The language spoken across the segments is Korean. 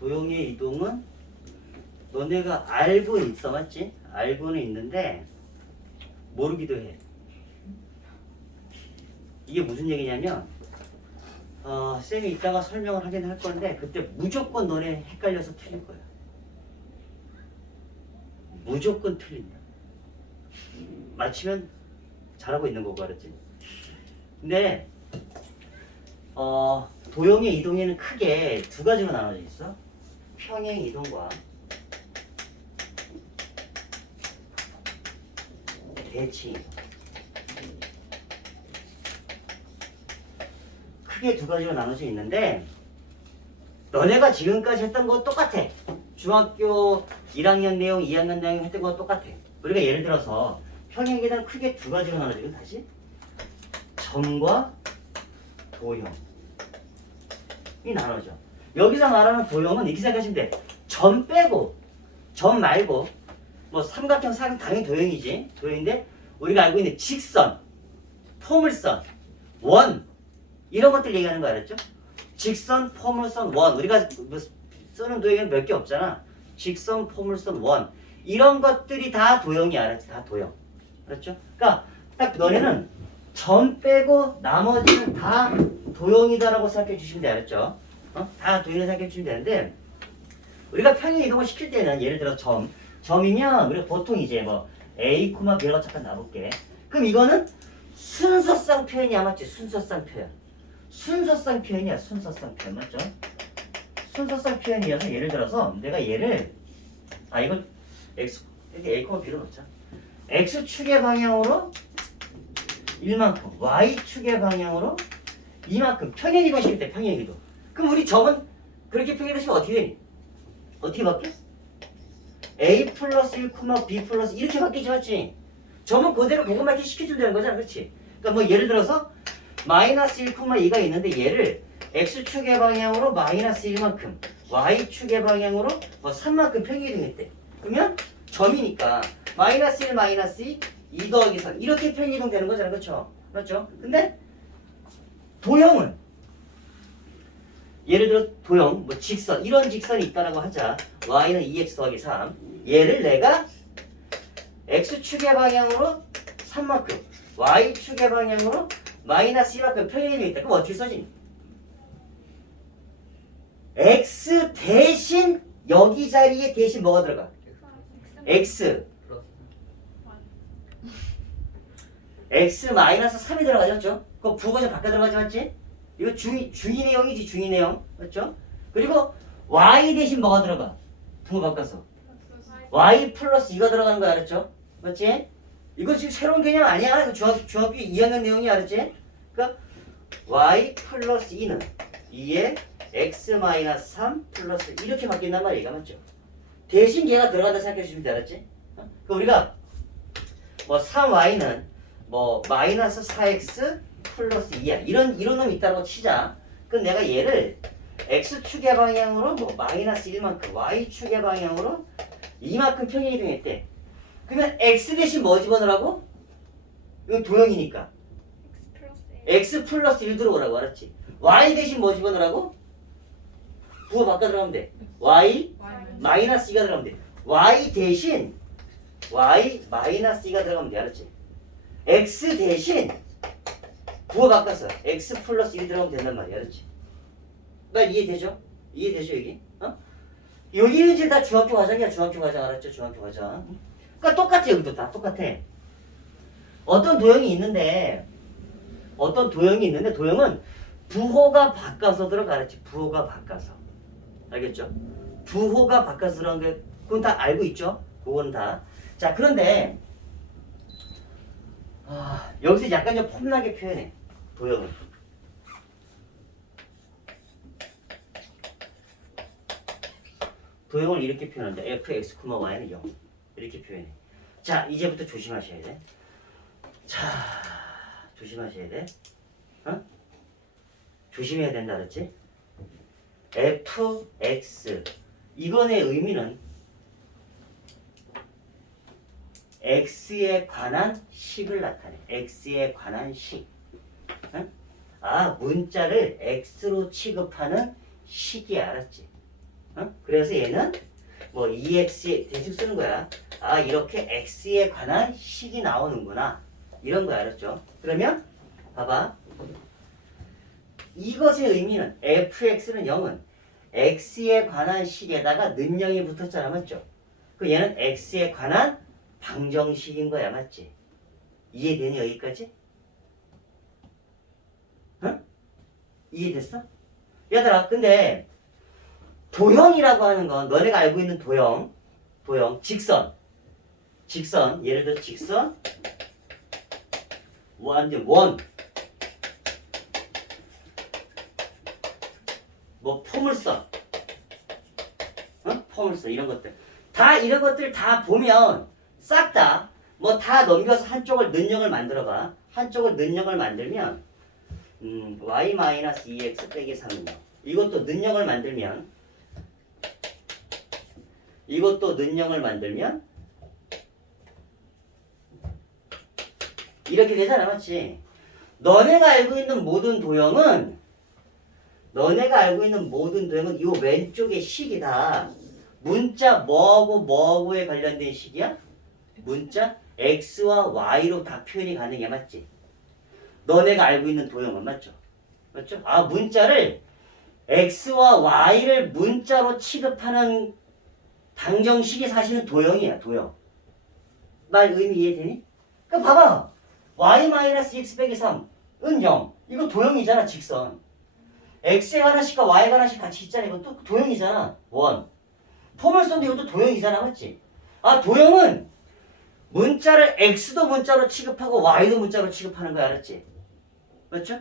도형의 이동은 너네가 알고 있어 맞지? 알고는 있는데 모르기도 해. 이게 무슨 얘기냐면 어, 쌤이 이따가 설명을 하긴 할 건데 그때 무조건 너네 헷갈려서 틀릴 거야. 무조건 틀린다. 맞히면 잘하고 있는 거고 알았지? 근데 어, 도형의 이동에는 크게 두 가지로 나눠져 있어. 평행 이동과 대칭. 크게 두 가지로 나눠져 있는데 너네가 지금까지 했던 거 똑같아. 중학교 1학년 내용, 2학년 내용 했던 거 똑같아. 우리가 예를 들어서 평행 계단 크게 두 가지로 있는 다시 점과 도형. 이 나눠져. 여기서 말하는 도형은 이렇게 생각하시면 돼. 점 빼고, 점 말고, 뭐 삼각형, 사각형 당연히 도형이지. 도형인데 우리가 알고 있는 직선, 포물선, 원 이런 것들 얘기하는 거 알았죠? 직선, 포물선, 원 우리가 뭐 쓰는 도형은 몇 개 없잖아. 직선, 포물선, 원 이런 것들이 다 도형이 알았지? 다 도형. 그렇죠? 그러니까 딱 너네는 점 빼고 나머지는 다 도형이다라고 생각해 주시면 돼 알았죠? 어? 다 도형을 생각해 주시면 되는데 우리가 평행 이동을 시킬 때는 예를 들어 점 점이면 우리가 보통 이제 뭐 a, b가 잠깐 놔볼게 그럼 이거는 순서상 표현이야 맞지? 순서상 표현 순서상 표현이야 순서상 표현 맞죠? 순서상 표현이어서 예를 들어서 내가 얘를 아 이건 x 여기 a, b로 놓자 x축의 방향으로 1만큼 y축의 방향으로 이만큼 평행 이동 시킬 때 평행 이동 그럼 우리 점은 그렇게 평행 이동 시면 어떻게 되니? 어떻게 바뀌어? a 플러스 1, b 플러스 이렇게 바뀌지 맞지? 점은 그대로 시켜주면 되는 거잖아 그렇지? 그러니까 뭐 예를 들어서 마이너스 1, 2가 있는데 얘를 x축의 방향으로 마이너스 1만큼 y축의 방향으로 뭐 3만큼 평행 이동했대 그러면 점이니까 마이너스 1 마이너스 2 2 더하기 3 이렇게 평행 이동 되는 거잖아 그렇죠? 그렇죠? 근데 도형은 예를 들어 도형 뭐 직선 이런 직선이 있다라고 하자 y는 2x 더하기 3 얘를 내가 x축의 방향으로 3만큼 y축의 방향으로 마이너스 1만큼 평행 이동이 있다 그럼 어떻게 써지니? x 대신 여기 자리에 대신 뭐가 들어가? x x 마이너스 3이 들어가졌죠? 그거 부호가 좀 바꿔 들어가지 맞지? 이거 중, 중위 내용이지 중위 내용 맞죠? 그리고 y 대신 뭐가 들어가? 부호 바꿔서 y 플러스 2가 들어가는 거 알았죠? 맞지? 이거 지금 새로운 개념 아니야 이거 중학, 중학교 2학년 내용이 알았지? 그러니까 y 플러스 2는 2에 x 마이너스 3 플러스 이렇게 바뀐단 말이야 맞죠? 대신 얘가 들어간다 생각해 주시면 돼 알았지? 어? 그 우리가 뭐 3y는 뭐 마이너스 4x 플러스 2야 이런 이런 놈이 있다고 치자 그럼 내가 얘를 x축의 방향으로 뭐 마이너스 1만큼 y축의 방향으로 이만큼 평행 이동했대 그러면 x 대신 뭐 집어넣으라고? 이건 도형이니까 x 플러스 1 들어오라고 알았지? y 대신 뭐 집어넣으라고? 부호 바꿔 들어가면 돼 y 마이너스 2가 들어가면 돼 y 대신 y 마이너스 2가 들어가면 돼 알았지? x 대신 부호 바꿔서 x 플러스 1 들어가면 된단 말이야 알았지? 말 이해되죠? 이해되죠 여기? 어? 여기는 이제 다 중학교 과정이야 중학교 과정 알았죠? 중학교 과정 그러니까 똑같아 여기도 다 똑같아 어떤 도형이 있는데 어떤 도형이 있는데 도형은 부호가 바꿔서 들어가 알았지? 부호가 바꿔서 알겠죠? 부호가 바꿔서 들어간 게 그건 다 알고 있죠? 그건 다. 자 그런데 아, 여기서 약간 좀 폼나게 표현해 도형을. 도형을 이렇게 표현한다. f, x, y는 0 이렇게 표현해. 자 이제부터 조심하셔야 돼. 자 조심하셔야 돼. 어? 조심해야 된다 그랬지? f, x 이건의 의미는 x에 관한 식을 나타내. x에 관한 식. 응? 아 문자를 x로 취급하는 식이 알았지? 어? 그래서 얘는 뭐 EX에 대충 쓰는 거야. 아 이렇게 X에 관한 식이 나오는구나. 이런 거 알았죠? 그러면 봐봐. 이것의 의미는 fx는 0은 x에 관한 식에다가 는영이 붙었잖아 맞죠? 그 얘는 x에 관한 방정식인 거야 맞지? 이해되니 여기까지? 이해됐어? 얘들아 근데 도형이라고 하는 건 너네가 알고 있는 도형 도형 직선 직선 예를 들어 직선 완전 원 뭐 포물선, 어? 포물선 이런 것들 다 이런 것들 다 보면 싹 다 뭐 다 넘겨서 한쪽을 는형을 만들어 봐. 한쪽을 는형을 만들면 음, y 마이너스 2x 빼기 3은 이것도 는형을 만들면 이것도 는형을 만들면 이렇게 되잖아, 맞지? 너네가 알고 있는 모든 도형은 너네가 알고 있는 모든 도형은 이 왼쪽의 식이다. 문자 뭐하고 뭐하고에 관련된 식이야? 문자 x와 y로 다 표현이 가능해 맞지? 너네가 알고 있는 도형은 맞죠? 맞죠? 아 문자를 x와 y를 문자로 취급하는 방정식이 사실은 도형이야 도형. 말 의미 이해되니? 그럼 봐봐. y 마이너스 x 빼기 3은 0. 이거 도형이잖아 직선. x에 y에 관한 식 같이 있잖아. 이것도 도형이잖아. 원. 포물선도 이것도 도형이잖아. 맞지? 아, 도형은 문자를 x도 문자로 취급하고 y도 문자로 취급하는 거 알았지? 맞죠?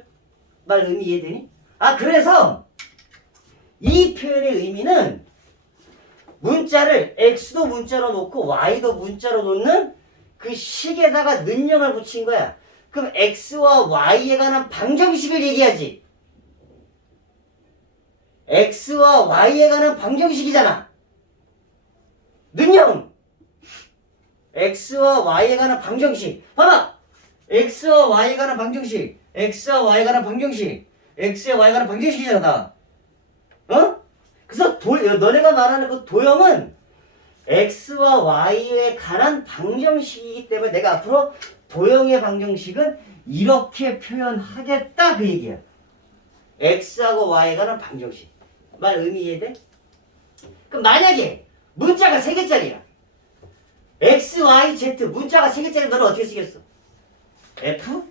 말 의미 이해되니? 아, 그래서 이 표현의 의미는 문자를 x도 문자로 놓고 y도 문자로 놓는 그 식에다가 능력을 붙인 거야. 그럼 x와 y에 관한 방정식을 얘기하지. x와 y에 관한 방정식이잖아. 능력. x와 y에 관한 방정식. 봐봐. X와 y에 관한 방정식. x와 y에 관한 방정식. x와 y에 관한 방정식이잖아. 다. 어? 그래서 도, 너네가 말하는 그 도형은 x와 y에 관한 방정식이기 때문에 내가 앞으로 도형의 방정식은 이렇게 표현하겠다 그 얘기야. x하고 y에 관한 방정식. 말 의미 이해돼? 그럼 만약에 문자가 세 개짜리야. x, y, z 문자가 세 개짜리 너는 어떻게 쓰겠어? F,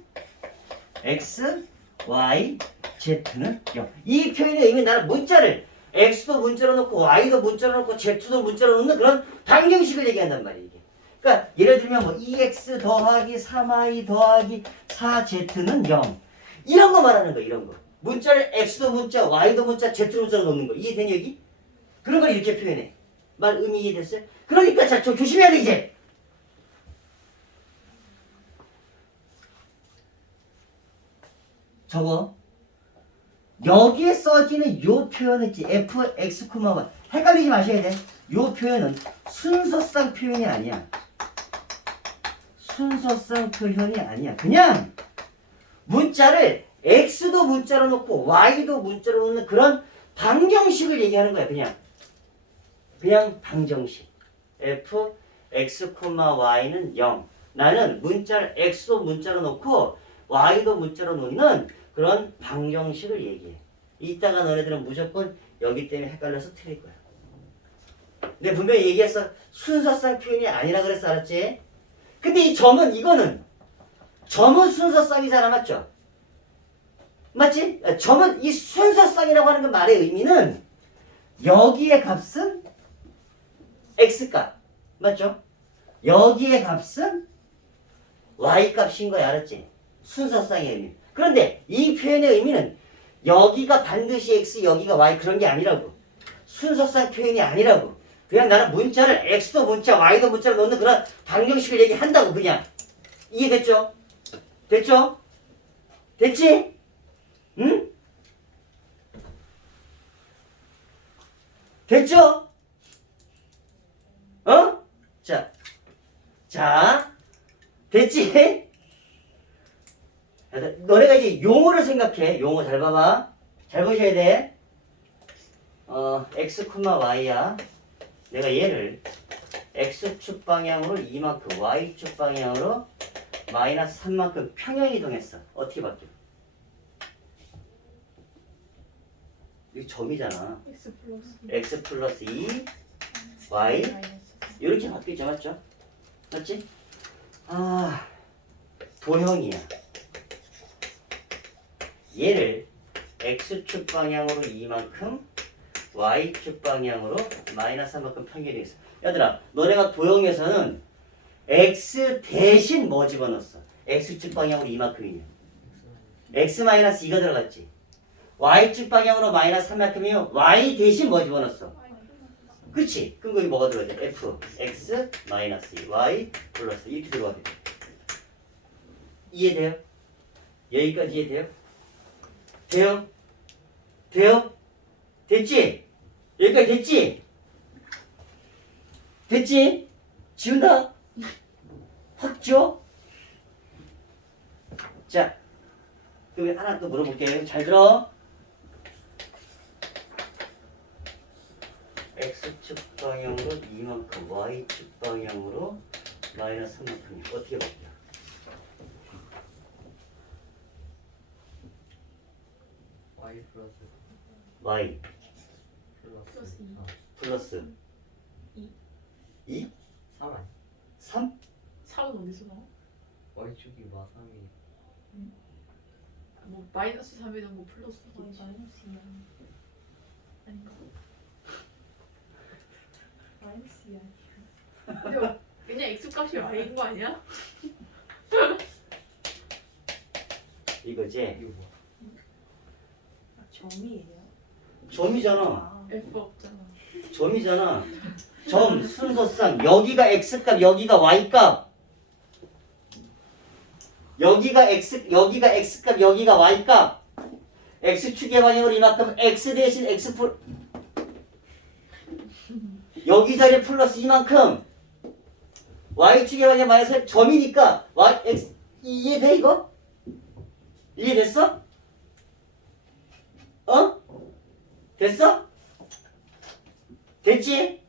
x, y, z는 0. 이 표현의 의미 나는 문자를 x도 문자로 놓고 y도 문자로 놓고 z도 문자로 놓는 그런 방정식을 얘기한단 이게. 그러니까 예를 들면 뭐 2x 더하기 3y 더하기 4z는 0. 이런 거 말하는 거 이런 거. 문자를 x도 문자, y도 문자, z도 문자로 놓는 거. 이해되니 여기? 그런 걸 이렇게 표현해. 말 의미 이해됐어요? 그러니까 자, 좀 조심해야 돼 이제. 저거 여기에 써지는 요 표현은 있지 f, x, y 헷갈리지 마셔야 돼. 요 표현은 순서상 표현이 아니야. 순서상 표현이 아니야. 그냥 문자를 x도 문자로 놓고 y도 문자로 놓는 그런 방정식을 얘기하는 거야. 그냥 그냥 방정식. f, x, y는 0. 나는 문자를 x도 문자로 놓고 y도 문자로 놓는 그런 방정식을 얘기해. 이따가 너네들은 무조건 여기 때문에 헷갈려서 틀릴 거야. 근데 분명히 얘기했어. 순서상 표현이 아니라 그랬어. 알았지? 근데 이 점은 이거는 점은 순서상이잖아. 맞죠? 맞지? 아, 점은 이 순서상이라고 하는 그 말의 의미는 여기의 값은 x값. 맞죠? 여기의 값은 y 값인 거야. 알았지? 순서상의 의미. 그런데 이 표현의 의미는 여기가 반드시 x, 여기가 y 그런 게 아니라고. 순서상 표현이 아니라고. 그냥 나는 문자를 x도 문자, y도 문자로 넣는 그런 방정식을 얘기한다고 그냥. 이해됐죠? 됐죠? 됐지? 응? 됐죠? 어? 자, 자, 됐지? 너네가 이제 용어를 생각해. 용어 잘 봐봐. 잘 보셔야 돼. 어, 어, x, y야. 내가 얘를 x축 방향으로 이만큼, y축 방향으로 마이너스 3만큼 평행 이동했어. 어떻게 바뀌어? 이거 점이잖아. X 플러스 x 플러스 2, y 이렇게 바뀌죠, 맞죠? 맞지? 아, 도형이야. 얘를 x축 방향으로 이만큼, y축 방향으로 마이너스 3만큼 평행이 있어. 얘들아, 너네가 도형에서는 x 대신 뭐 집어넣었어? x축 방향으로 이만큼이면. x 마이너스 2가 들어갔지. y축 방향으로 마이너스 3만큼이면 y 대신 뭐 집어넣었어? 그치? 그럼 거기 뭐가 들어가야 돼? f, x, 마이너스 2, y, 플러스 이렇게 들어가게 돼. 이해돼요? 여기까지 이해돼요? 돼요? 돼요? 됐지? 여기까지 됐지? 됐지? 지운다? 확 지워? 자, 그럼 하나 또 물어볼게요. 잘 들어. x축 방향으로 이만큼, y축 방향으로 마이너스 3만큼이 어떻게 바뀌어? Y 플러스 y 플러스 플러스 이. 플러스 이. 2? 3 아니 3? 4은 어디서 나와? y축이 마 3이 뭐 마이너스 3이든 뭐 플러스 4지 마이너스 2야. 아닌가? 마이너스 2야. 근데 그냥 X 값이 Y인 거 아니야? 이거지? 이거 뭐야? 아, 점이에요. 점이잖아. 아, F 없잖아 점이잖아. 점 순서상 여기가 x값, 여기가 y값. 여기가 x, 여기가 x값, 여기가 y값. x축의 방향으로 이만큼 x 대신 x 플 여기 자리 플러스 이만큼 y축의 방향 마이너스 점이니까 y x 이해돼 이거? 이해됐어? 어? 됐어? 됐지?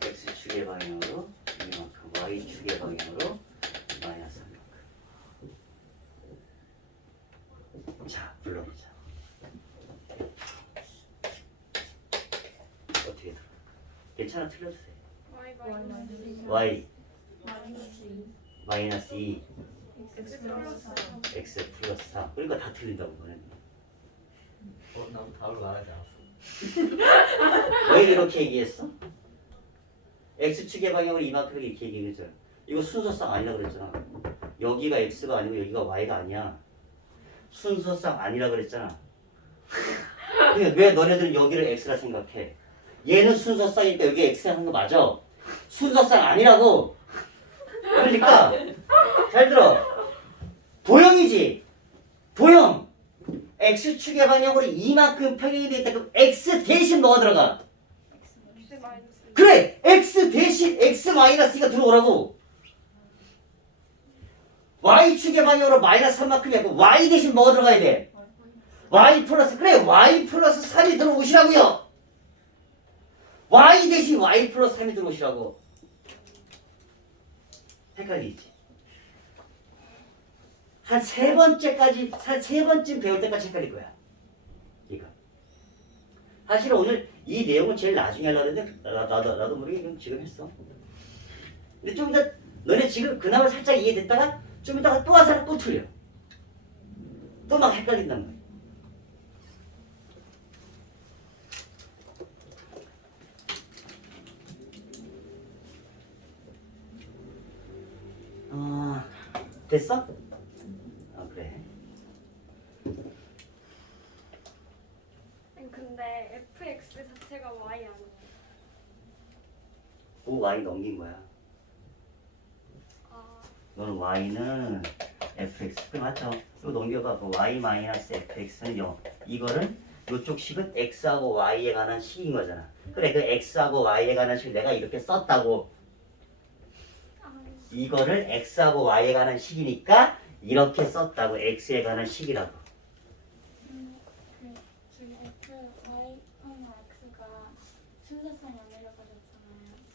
x축의 방향으로 이만큼 y축의 방향으로 마이너스 한만큼 자 불러보자 어떻게 들어? 괜찮아 틀려도 돼 y 마이너스 2. 마이너스 2 X 플러스 4. x 플러스 4 그러니까 다 틀린다고 너는 어? 난 답을 말하지 않았어 왜 이렇게 얘기했어? x축의 방향으로 이만큼 이렇게 얘기했잖아. 이거 순서상 아니라 그랬잖아. 여기가 x가 아니고 여기가 y가 아니야. 순서상 아니라 그랬잖아. 근데 왜 너네들은 여기를 x라 생각해? 얘는 순서상이니까 여기 x 하는 거 맞아. 순서상 아니라고. 그러니까 잘 들어. 도형이지. 도형. x축의 방향으로 이만큼 평행이 돼 있다. 그럼 x 대신 뭐가 들어가? 그래 x 대신 x 마이너스가 들어오라고 y축의 방향으로 마이너스 3만큼이야 그럼 y 대신 뭐가 들어가야 돼? y 플러스 그래 y 플러스 3이 들어오시라고요 y 대신 y 플러스 3이 들어오시라고. 헷갈리지? 한 세 번째까지 한 세 번쯤 배울 때까지 헷갈릴 거야. 이거 사실 오늘 이 내용은 제일 나중에 하려고 했는데 나, 나도, 나도 모르게 그냥 지금 했어. 근데 좀 이따 너네 지금 그나마 살짝 이해됐다가 좀 이따가 또 하잖아 또 틀려. 또 막 헷갈린단 말이야 아 됐어? 아 그래. 아니, 근데 fx 자체가 y 아니에요? 오 y 넘긴 거야. 아, 너는 y는 fx 그 맞죠? 이거 넘겨봐. 그 y 마이너스 fx는 0 이거는 이쪽 식은 x하고 y에 관한 식인 거잖아. 그래 그 x하고 y에 관한 식 내가 이렇게 썼다고. 아 이거를 x하고 y에 관한 식이니까 이렇게 썼다고 x에 관한 식이라고.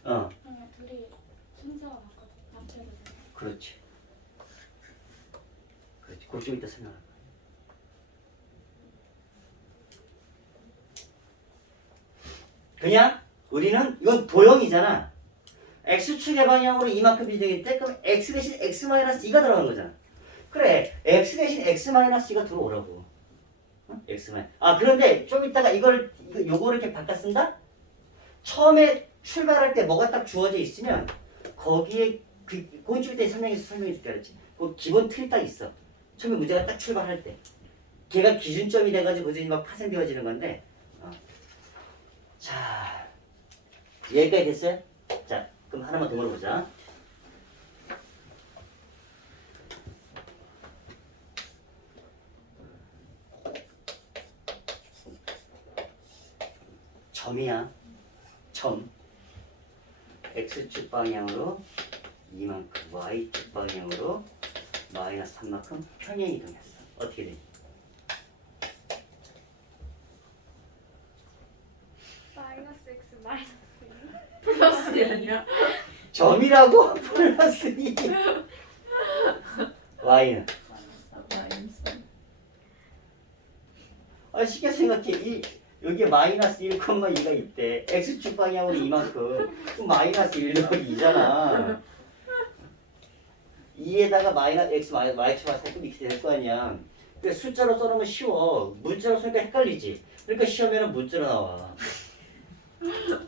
어. 그렇지. 그렇지. 그걸 좀 이따 설명할 거야. 그냥 우리는 이건 도형이잖아. X축의 방향으로 이만큼 이동일 때 그럼 x 대신 x 마이너스 2가 들어간 거잖아. 그래, x 대신 x 마이너스 2가 들어오라고. 어? x 마이. 아 그런데 좀 이따가 이걸 이거 요거를 이렇게 바꿔 쓴다. 처음에 출발할 때 뭐가 딱 주어져 있으면 거기에 그좀 이따 설명해서 설명해 줄게 알았지. 그 기본 틀이 딱 있어. 처음에 문제가 딱 출발할 때. 걔가 기준점이 돼가지고 문제이 막 파생되어지는 건데. 어. 자, 여기까지 됐어요? 자, 그럼 하나만 더 물어보자. 점이야. 점. x축 방향으로 이만큼, y축 방향으로 마이너스 3만큼 평행 이동했어. 어떻게 되지? 마이너스 X 마이너스 플러스 아니야? 점이라고 플러스 2. y는 마이너스. 아 쉽게 생각해. 이 여기 마이너스 1,2가 있대. X축 방향으로 이만큼. 마이너스 1 더하기 2잖아. 2에다가 마이너스 x 마이너스 y축 마이너스 이렇게 될 거 아니야. 그 숫자로 써놓으면 쉬워. 문자로 쓰니까 헷갈리지. 그러니까 시험에는 문자로 나와. 어,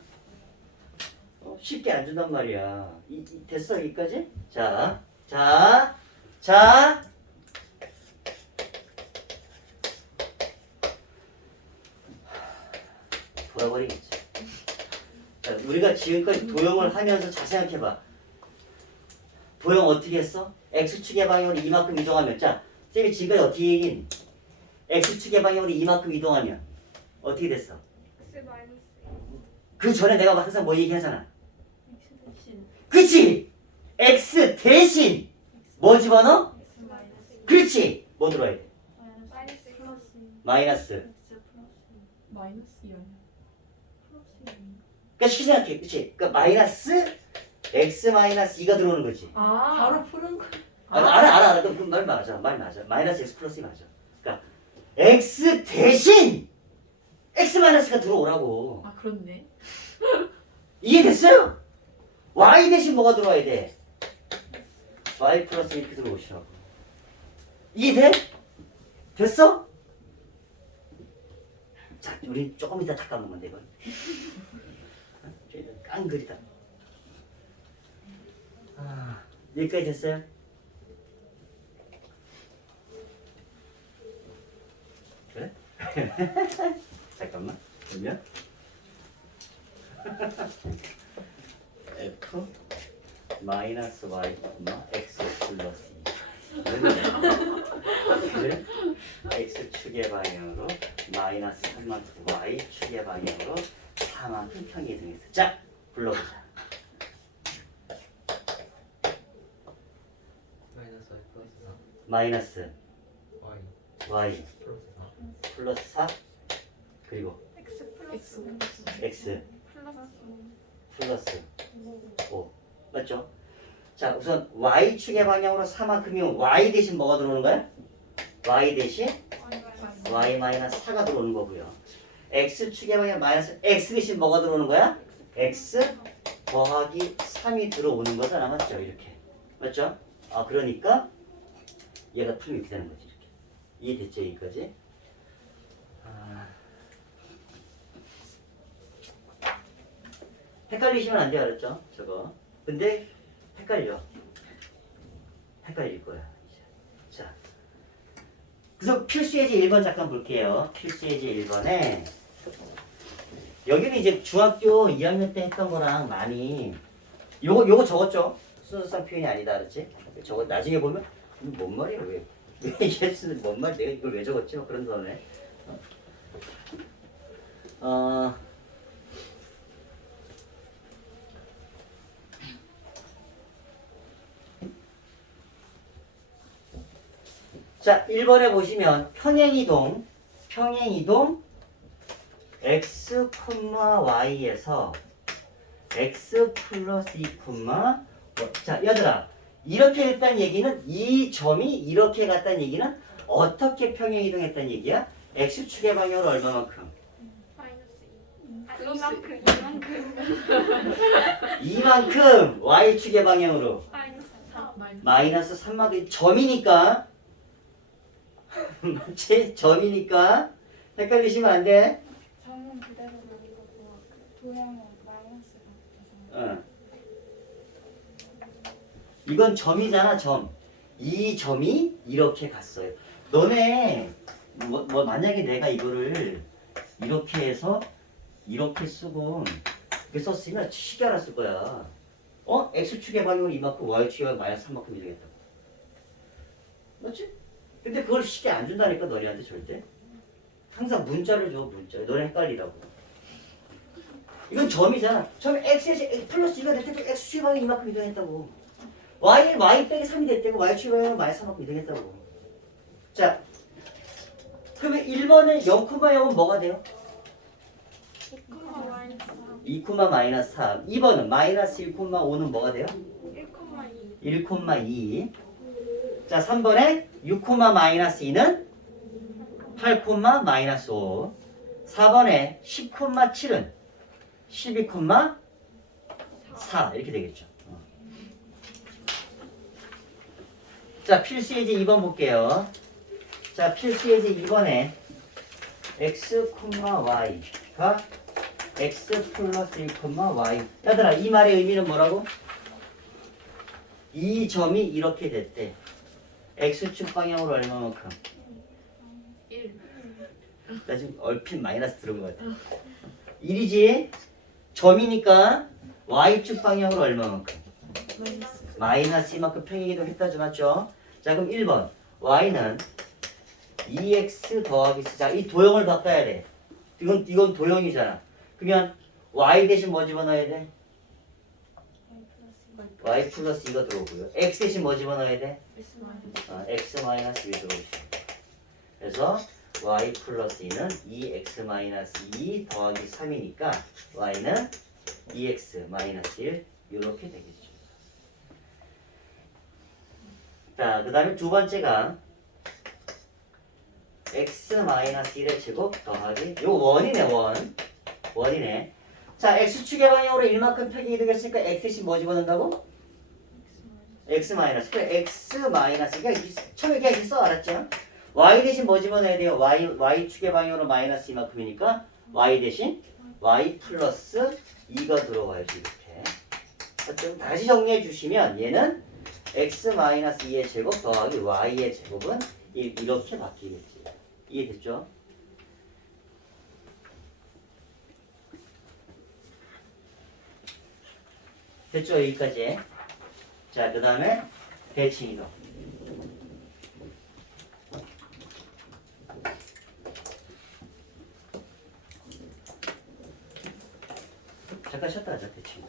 쉽게 안 준단 말이야 이, 이- 됐어 여기까지? 자, 자, 자 돌아버리겠지. 자, 우리가 지금까지 도형을 하면서 잘 생각해봐. 도형 어떻게 했어? x축의 방향으로 이만큼 이동하면 자, 쌤이 지금까지 어떻게 얘긴? x축의 방향으로 이만큼 이동하면 어떻게 됐어? 그 전에 내가 항상 뭐 얘기하잖아. 그치? x 대신 뭐 집어넣어? 그렇지. 뭐 들어야 돼? 마이너스. 플러스. 마이너스. 마이너스 2 아니야? 플러스 이. 그러니까 쉽게 생각해. 그치? 그러니까 마이너스 x 마이너스 2가 들어오는 거지. 아 바로 푸는 거. 아, 알아 알아 알아 그럼 말 맞아 말 맞아 마이너스 x 플러스 2 맞아 그러니까 x 대신 x 마이너스가 들어오라고 아 그렇네. 이해됐어요? Y 대신 뭐가 들어와야 돼? y 플러스 이렇게 들어오시라고 이해돼? 됐어? 자 우리 조금 이따 닦아놓은 건데 이건 어? 저희는 깡그리다 아, 여기까지 됐어요? 그래? 잠깐만 보면 f 마이너스 y x 플러스 2 그래? x 축의 방향으로 마이너스 3만큼 y 축의 방향으로 4만큼 평이 이동했어. 자 불러보자. 마이너스 y 플러스 4 마이너스 y y 플러스 4 플러스 4 그리고 X 플러스 x 플러스 플러스 5 맞죠? 자 우선 y축의 방향으로 4만큼이면 y 대신 뭐가 들어오는 거야? y 대신 y 마이너스 4가 들어오는 거고요 x축의 방향 마이너스 x 대신 뭐가 들어오는 거야? x 더하기 3이 들어오는 거잖아 맞죠? 이렇게 맞죠? 아 그러니까 얘가 풀면 이렇게 되는 거지 이렇게 이해됐죠 여기까지? 아... 헷갈리시면 안 돼요 알았죠? 저거 근데 헷갈려 헷갈릴 거야 이제. 자 그래서 필수예제 1번 잠깐 볼게요 필수예제 1번에 여기는 이제 중학교 2학년 때 했던 거랑 많이 요거 요거 적었죠 순서상 표현이 아니다 알았지? 저거 나중에 보면 이거 뭔 말이야 왜? 왜 이랬으면 뭔 말? 내가 이걸 왜 적었지? 뭐 그런 다음에 어 자, 1번에 보시면 평행이동, 평행이동 x, y에서 x 플러스 2, 자, 얘들아. 이렇게 됐다는 얘기는 이 점이 이렇게 갔다는 얘기는 어떻게 평행이동했다는 얘기야? x축의 방향으로 얼마만큼? 마이너스 2. 아, 플러스 이만큼, 이만큼. 이만큼 y축의 방향으로 마이너스 4. 마이너스. 마이너스 3만큼 점이니까 맞지? 점이니까 헷갈리시면 안 돼. 점은 그대로 남기고 그 도형은 마이너스가 돼서 어. 이건 점이잖아 점. 이 점이 이렇게 갔어요. 너네 뭐, 뭐 만약에 내가 이거를 이렇게 해서 이렇게 쓰고 이렇게 썼으면 쉽게 알았을 거야. 어? x축의 방향은 이만큼 y축의 방향 마이너스 3만큼 이 되겠다고. 맞지? 근데 그걸 쉽게 안 준다니까 너희한테 절대. 항상 문자를 줘 문자. 너네 헷갈리라고. 이건 점이잖아. 점이 x에서 x 플러스 2가 됐을 때 x축의 방향이 이만큼 이동했다고. y, y 빼기 3이 됐다고 y축의 방향은 마이너스 3만큼 이동했다고. 자, 그러면 1번은 0,0은 뭐가 돼요? 2, 마이너스 3. 2, 마이너스 3. 2번은 마이너스 1,5는 뭐가 돼요? 1, 2. 1,2. 자, 3번에 6, 마이너스 2는 8, 마이너스 5. 4번에 10, 7은 12, 4 이렇게 되겠죠. 어. 자, 필수 예제 2번 볼게요. 자, 필수 예제 2번에 x, y가 x 플러스 1, y. 얘들아, 이 말의 의미는 뭐라고? 이 점이 이렇게 됐대. X축 방향으로 얼마만큼? 1. 나 지금 얼핏 마이너스 들은 것 같아. 1이지? 점이니까 y축 방향으로 얼마만큼? 마이너스. 이만큼 평행이동 했다죠, 맞죠? 자, 그럼 1번. y는 2x 더하기 자, 이 도형을 바꿔야 돼. 이건, 이건 도형이잖아. 그러면 y 대신 뭐 집어넣어야 돼? Y 플러스 2가 들어오고요. x 대신 뭐 집어넣어야 돼? X 마이너스 2 들어오죠. 그래서 y 플러스 2는 2x 마이너스 2 더하기 3이니까 y는 2x 마이너스 1 이렇게 되겠죠. 자, 그 다음에 두 번째가 x 마이너스 1의 제곱 더하기 요 원이네 원 원이네. 자, x축의 방향으로 1만큼 평행이 되겠으니까 x 대신 뭐 집어넣는다고? X 마이너스 그래 x 마이너스 그냥 이- 처음에 그냥 있어 알았죠? y 대신 뭐 집어넣어야 돼요? y y 축의 방향으로 마이너스 이만큼이니까 y 대신 y 플러스 2가 들어와야지 이렇게. 좀 다시 정리해 주시면 얘는 x 마이너스 2의 제곱 더하기 y의 제곱은 이- 이렇게 바뀌겠지. 이해됐죠? 됐죠 여기까지. 자, 그 다음에 대칭 이동. 잠깐 쉬었다 하자, 대칭이동.